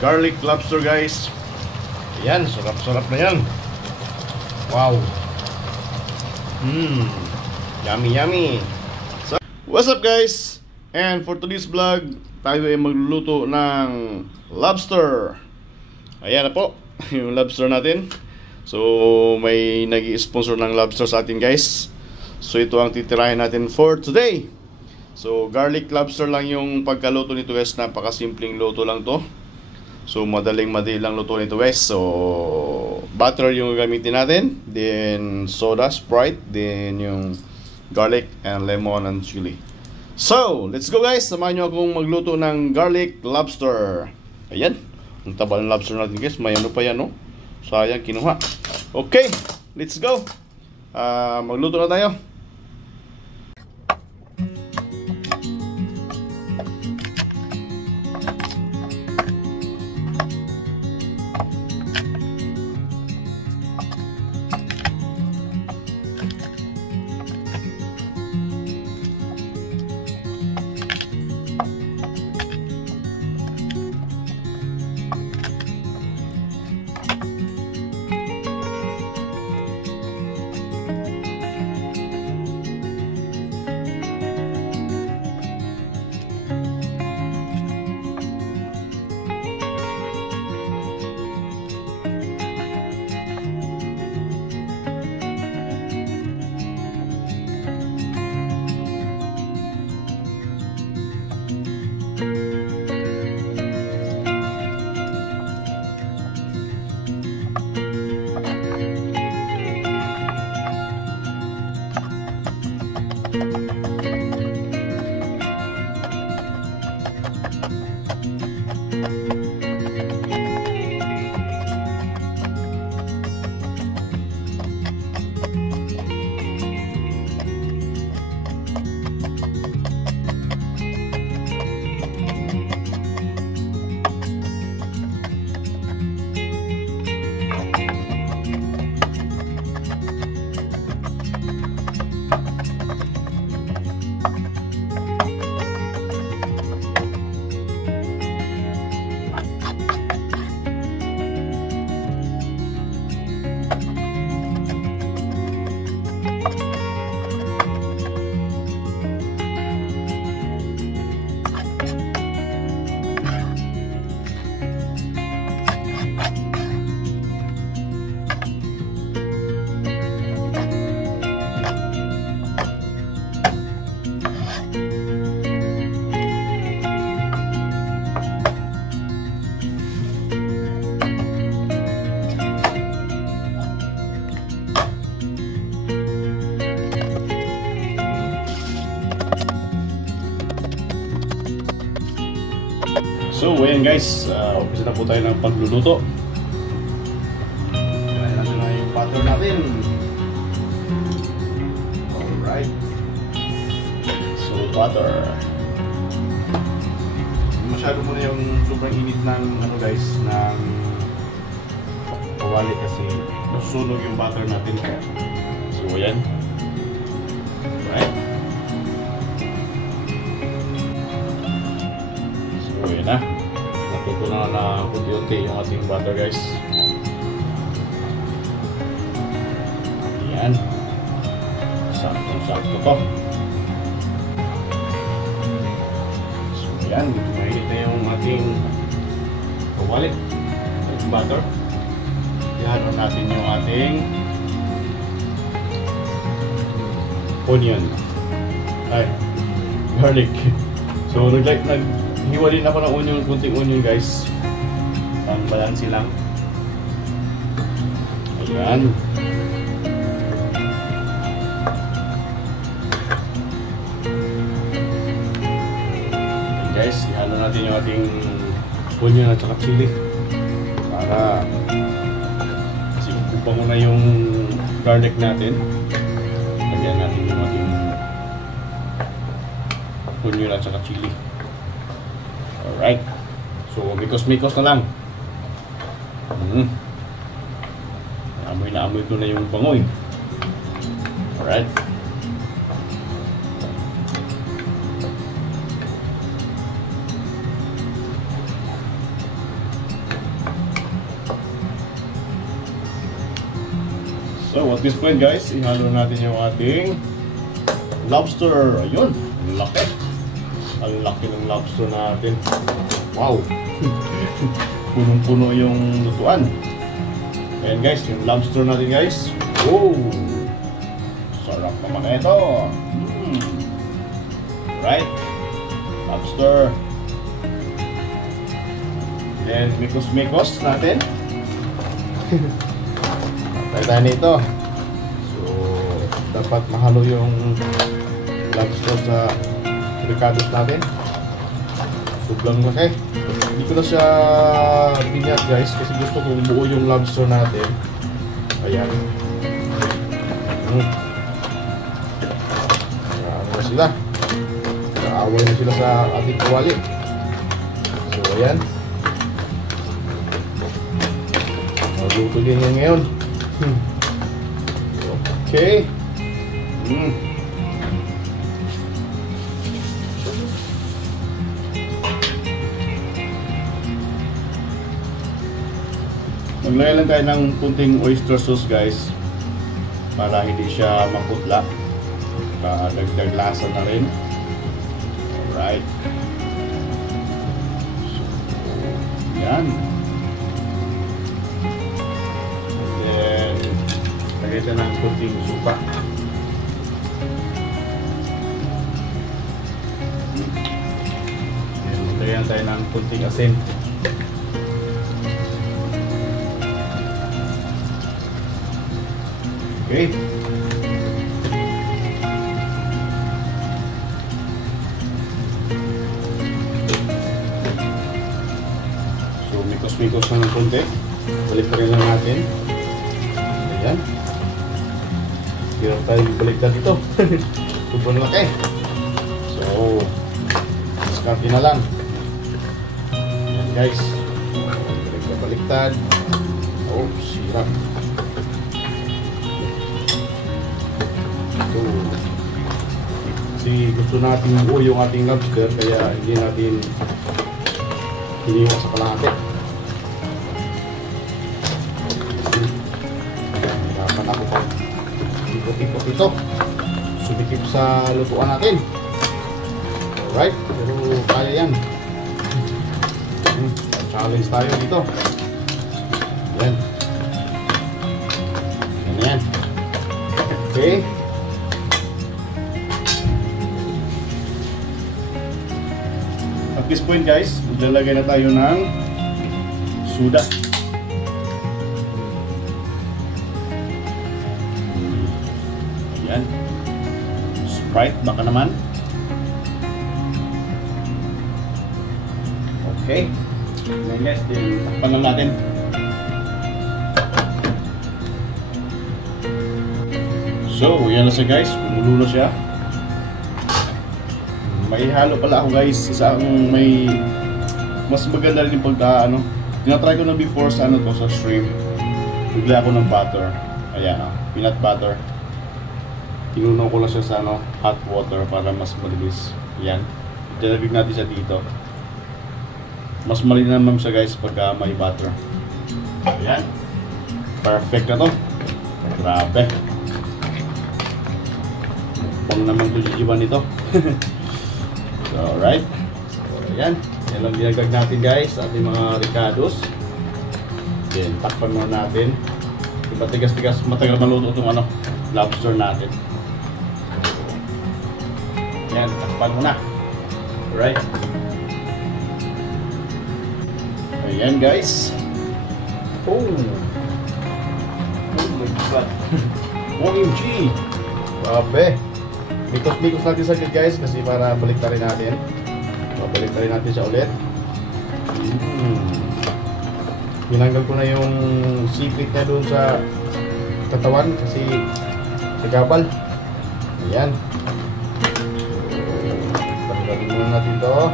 garlic lobster guys. Ayan, sarap-sarap na yan. Wow. Yummy yummy. So, what's up guys? And for today's vlog, tayo ay magluluto ng lobster. Ayan na po, yung lobster natin. So, may nag-i-sponsor ng lobster sa atin guys. So, ito ang titirahin natin for today. So, garlic lobster lang yung pagkaluto nito guys. Napakasimpleng luto lang to. So, madaling lang luto nito guys. So, butter yung gamitin natin. Then, soda, Sprite. Then, yung garlic and lemon and chili. So, let's go guys. Samahan nyo akong magluto ng garlic lobster. Ayan. Ang taba ng lobster natin guys. May ano pa yan, no? Sayang, kinuha. Okay, let's go. Magluto na tayo. So, ayan guys, umpisa na po tayo ng pagluluto. Kaya natin na yung butter natin. Alright. So, butter. Masyado muna yung sobrang init ng ano guys, ng kawali kasi nasusunog yung butter natin. So, ayan. Alright. So, ayan na. Natuto na unti-unti yung ating butter guys. Ayan. Sakto-sakto to. So, ayan. Mainit na yung ating kawali. Yung butter. Ihalo natin yung ating onion. Ay, garlic. So, naghiwa din ako ng onion, kunting onion guys. Pang balansi lang. Ayan. Ayan guys, ihalo natin yung ating onion at saka chili. Para kasi upang muna yung garlic natin. Lagyan natin yung ating onion at saka chili. Alright. So, mikos-mikos na lang. Amoy na amoy ko na yung bangoy. Alright. So at this point guys, ihalo natin yung ating lobster. Ayun, ang laki. Ang laki ng lobster natin. Wow. Punong-puno yung lutuan. Ayan guys, yung lobster natin guys. Wow. Sarap naman ito. Right? Lobster. Then mikos-mikos natin. Tayo nito. So, dapat mahalo yung lobster sa ricados natin. Sobrang laki. Hindi ko na siya binyag guys kasi gusto kong buo yung lobster natin. Ayan. Ano na sila? Kaaway na sila sa ating kawali. So, ayan. Maluto din yan ngayon. Okay. Maglagay lang tayo ng kunting oyster sauce guys para hindi siya maputla. Dagdag lasa na rin. Alright. So, yan. Then lagay tayo ng kunting suka. Then lagyan tayo ng kunting asin. Okay. So, mikos-mikos na ng konti. Balik pa rin lang natin. Ayan. Hirap tayo balik na dito. Sobrang laki. So, diskarte na lang. Ayan guys. Baliktad. Oh, sirap. Kasi gusto natin buo yung ating lobster kaya hindi natin hiniwa sa kalahati. Hirapan ako pang ikot-ikot ito. Sumikip sa lutuan natin. Alright, pero kaya yan. Challenge tayo dito. Yan. Yan na yan. Okay. At this point guys, maglalagay na tayo ng soda. Ayan. Sprite baka naman. Okay. Ayan guys, takpan lang natin. So, yan na siya guys, kumulo na siya. May halo pala ako guys, isang may mas maganda rin yung pagka tinatry ko na before sa sa shrimp. Bigla ako ng butter. Ayan peanut butter. Tinunaw ko lang siya sa hot water para mas malinis. Ayan. Ilalagay natin siya dito. Mas malinamnam siya guys pagka may butter. Ayan. Perfect na to. Grabe. Pang naman ito jijiban nito. So, alright. So, ayan. Yan lang dinagdag natin guys sa ating mga ricados. Then, takpan muna natin. Matigas-tigas, matagal maluto itong lobster natin. Yan, takpan muna. Alright. Ayan guys. Oh my god. OMG. Grabe. Mikos-mikos natin saglit guys kasi para baliktarin natin. So, baliktarin natin siya ulit. Tinanggal ko na yung sipit na doon sa katawan kasi nagabal. Ayan. Baliktarin muna natin ito.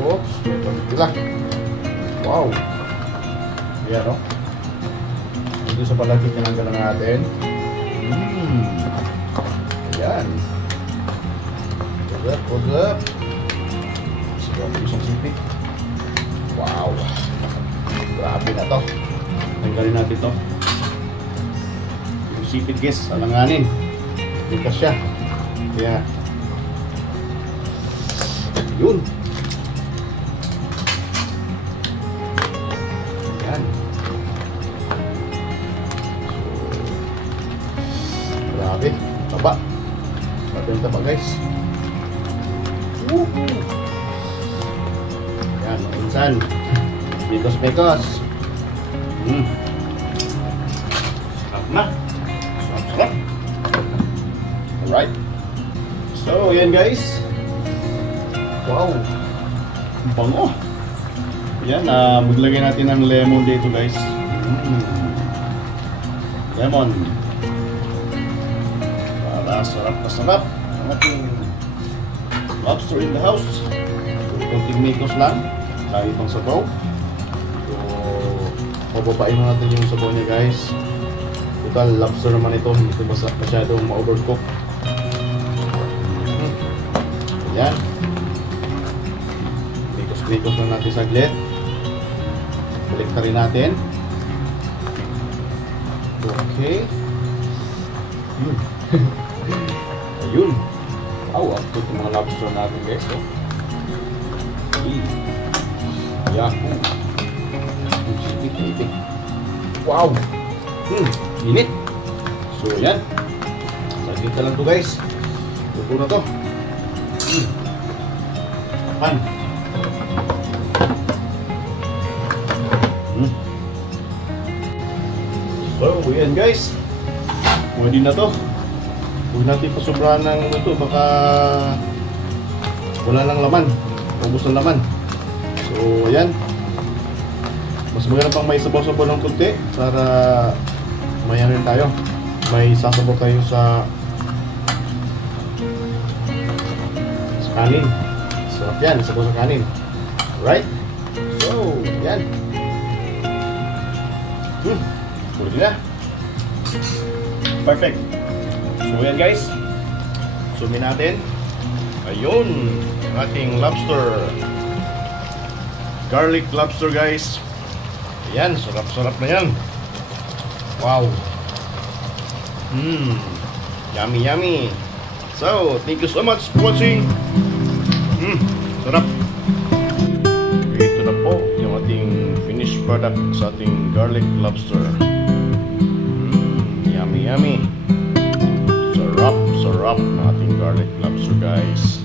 Oops. Ito. Wow. Ayan dito sa palagay tinanggal na natin. Ayan. Hold up. Siguro isang sipit. Wow. Grabe na to. Tanggalin natin to. sipit guys, alanganin. Likas siya. Kaya, yun. Yan. So, grabe. Taba. Grabe yung taba guys. Yan, minsan. Mikos-mikos. Sarap na. Sarap. Alright. So, yan guys. Wow. Ang bango. Yan, maglagay natin ng lemon dito guys. Lemon. Para sarap na sarap ang ating lobster in the house. So, konting mikos lang. Lagi pang sabaw. So, pababain mo natin yung sabaw niya guys. Total, lobster naman ito. Hindi ito masyadong ma-overcook. Ayan. Mikos lang natin saglit. Balik na rin natin. Okay. Ayun. Wow, upto yung mga lobster natin guys. Oh. Yahoo. Sipit. Wow. Init. So, yan. Saglit ka lang to guys. Luto na to. Pan. So, yan guys. Pwede na to. Huwag natin pasobrahan ng ito. Baka wala lang laman. Ubus ng laman. So, ayan. Mas maganda pang may sabaw-sabaw ng kunti para mayanin tayo. May sasabaw tayo sa kanin. Sarap yan, sabaw sa kanin. Right? So, yan. Pwede na. Perfect. So, yan guys. Sumin natin. Ayun. Ating lobster. Garlic lobster guys. Ayan, sarap-sarap na yan. Wow. Yummy. So, thank you so much for watching. Sarap. Ito na po yung ating finished product sa ating garlic lobster. Yummy. Sarap na ating garlic lobster guys.